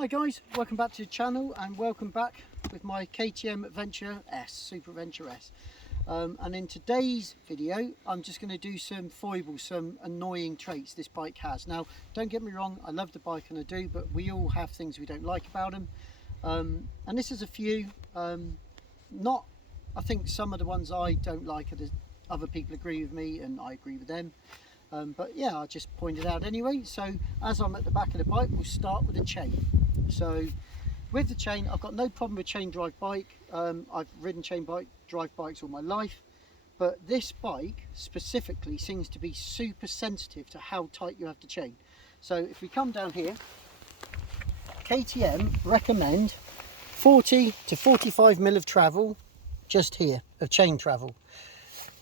Hi guys, welcome back to the channel and welcome back with my KTM Adventure S, Super Adventure S. And in today's video, I'm just going to do some foibles, some annoying traits this bike has. Now, don't get me wrong, I love the bike and I do, but we all have things we don't like about them. And this is a few, I think some of the ones I don't like, other people agree with me and I agree with them. But yeah, I just pointed out anyway. So as I'm at the back of the bike, we'll start with the chain. So with the chain, I've got no problem with chain drive bike. I've ridden drive bikes all my life, but this bike specifically seems to be super sensitive to how tight you have to chain. So if we come down here, KTM recommend 40 to 45 mil of travel just here, of chain travel.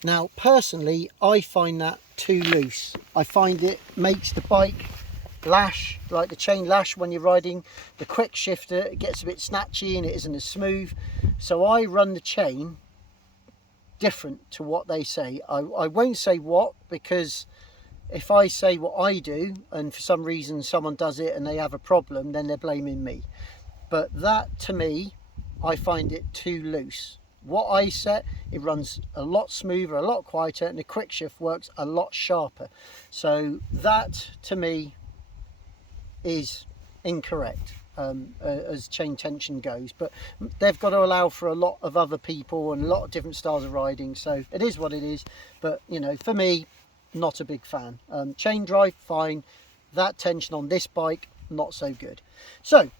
Now personally, I find that too loose. I find it makes the bike lash, like the chain lash when you're riding the quick shifter. It gets a bit snatchy and it isn't as smooth. So I run the chain different to what they say. I won't say what, because if I say what I do and for some reason someone does it and they have a problem, then they're blaming me. But that to me, I find it too loose. What I set, it runs a lot smoother, a lot quieter, and the quick shift works a lot sharper. So that to me is incorrect as chain tension goes, but they've got to allow for a lot of other people and a lot of different styles of riding, so it is what it is. But you know, for me, not a big fan. Chain drive fine, that tension on this bike not so good. So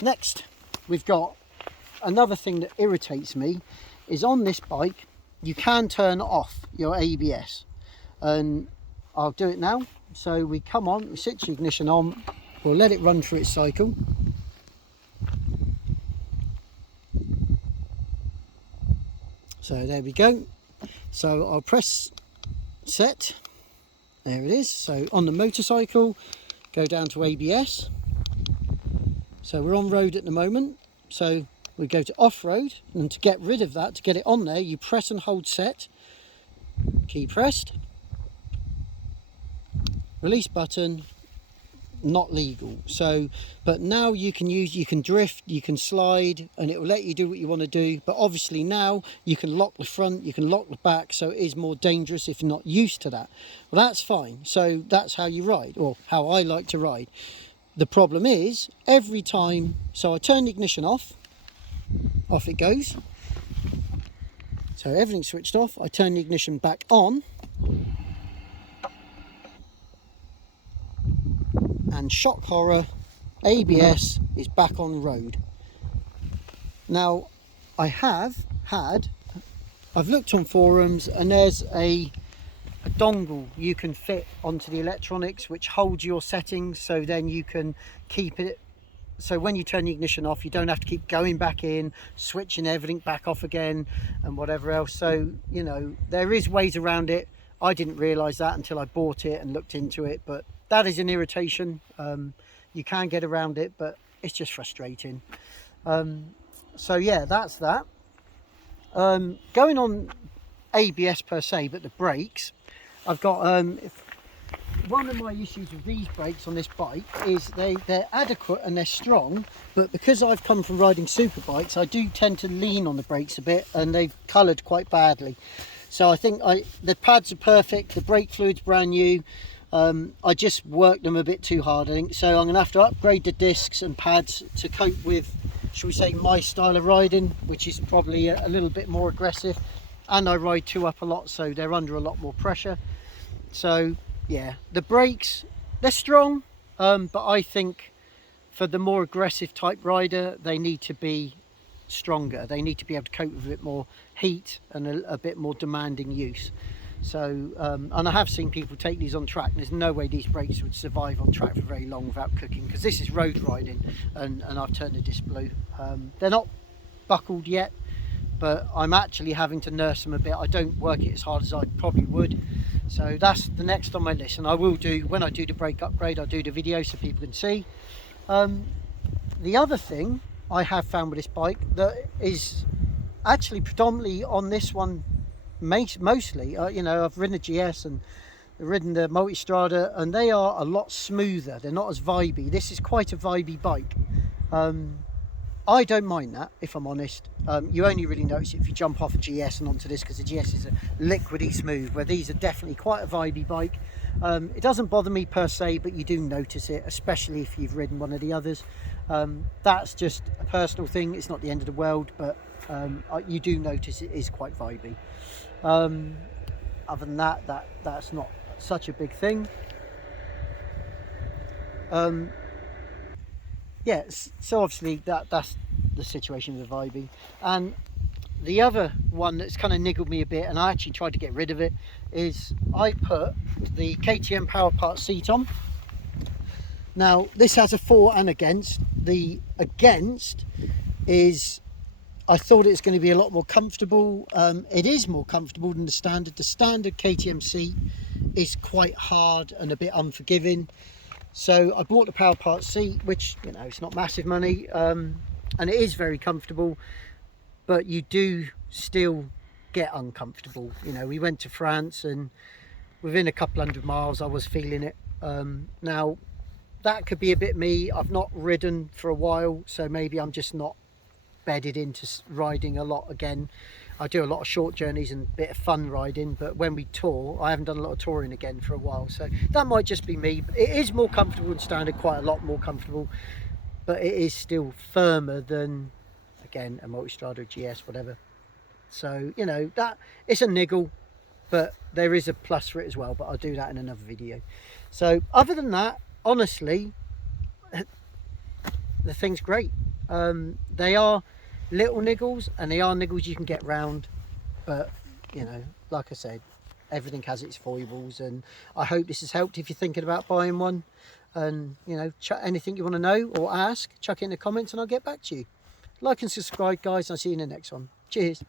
next we've got another thing that irritates me is on this bike you can turn off your ABS, and I'll do it now. So we come on, we switch the ignition on, we'll let it run through its cycle. So there we go. So I'll press set, there it is. So on the motorcycle, go down to ABS. So we're on road at the moment, so we go to off-road, and to get rid of that, to get it on there, you press and hold set, key pressed, release button, not legal. So but now you can drift, you can slide, and it will let you do what you want to do. But obviously now you can lock the front, you can lock the back, so it is more dangerous if you're not used to that. Well, that's fine. So that's how you ride, or how I like to ride. The problem is every time, so I turn the ignition off it goes. So everything's switched off, I turn the ignition back on, and shock horror, ABS is back on road. Now I've looked on forums, and there's a dongle you can fit onto the electronics which holds your settings, so then you can keep it, so when you turn the ignition off you don't have to keep going back in, switching everything back off again and whatever else. So you know, there is ways around it. I didn't realize that until I bought it and looked into it, but that is an irritation. You can get around it, but it's just frustrating. So yeah, that's that. Going on ABS per se, but the brakes, I've got one of my issues with these brakes on this bike is they're adequate and they're strong, but because I've come from riding super bikes, I do tend to lean on the brakes a bit, and they've coloured quite badly. So I think the pads are perfect, the brake fluid's brand new. I just worked them a bit too hard, I think. So I'm going to have to upgrade the discs and pads to cope with, shall we say, my style of riding, which is probably a little bit more aggressive. And I ride two up a lot, so they're under a lot more pressure. So yeah, the brakes, they're strong, but I think for the more aggressive type rider, they need to be stronger. They need to be able to cope with a bit more heat and a bit more demanding use. So and I have seen people take these on track, and there's no way these brakes would survive on track for very long without cooking, because this is road riding, and I've turned the disc blue. They're not buckled yet, but I'm actually having to nurse them a bit. I don't work it as hard as I probably would. So that's the next on my list, and I will do, when I do the brake upgrade, I'll do the video so people can see. The other thing I have found with this bike that is actually predominantly on this one, mostly, you know, I've ridden a GS and ridden the Multistrada, and they are a lot smoother. They're not as vibey. This is quite a vibey bike. I don't mind that, if I'm honest. You only really notice it if you jump off a GS and onto this, because the GS is a liquidy smooth, where these are definitely quite a vibey bike. It doesn't bother me per se, but you do notice it, especially if you've ridden one of the others. That's just a personal thing. It's not the end of the world, but you do notice it is quite vibey. Other than that, that's not such a big thing. Yeah, so obviously that's the situation with the vibey. And the other one that's kind of niggled me a bit, and I actually tried to get rid of it, is I put the KTM Power Part seat on. Now this has a for and against. The against is, I thought it was going to be a lot more comfortable. It is more comfortable than the standard. The standard KTM seat is quite hard and a bit unforgiving. So I bought the Power Part seat, which, you know, it's not massive money, and it is very comfortable, but you do still get uncomfortable. You know, we went to France, and within a couple 100 miles I was feeling it. Now that could be a bit me. I've not ridden for a while, so maybe I'm just not bedded into riding a lot again. I do a lot of short journeys and a bit of fun riding, but when we tour, I haven't done a lot of touring again for a while, so that might just be me. But it is more comfortable than standard, quite a lot more comfortable, but it is still firmer than, again, a Multistrada, GS, whatever. So, you know, that it's a niggle, but there is a plus for it as well, but I'll do that in another video. So other than that, honestly, the thing's great. They are little niggles, and they are niggles you can get round, but, you know, like I said, everything has its foibles, and I hope this has helped if you're thinking about buying one. And, you know, anything you want to know or ask, chuck it in the comments and I'll get back to you. Like and subscribe, guys, and I'll see you in the next one. Cheers.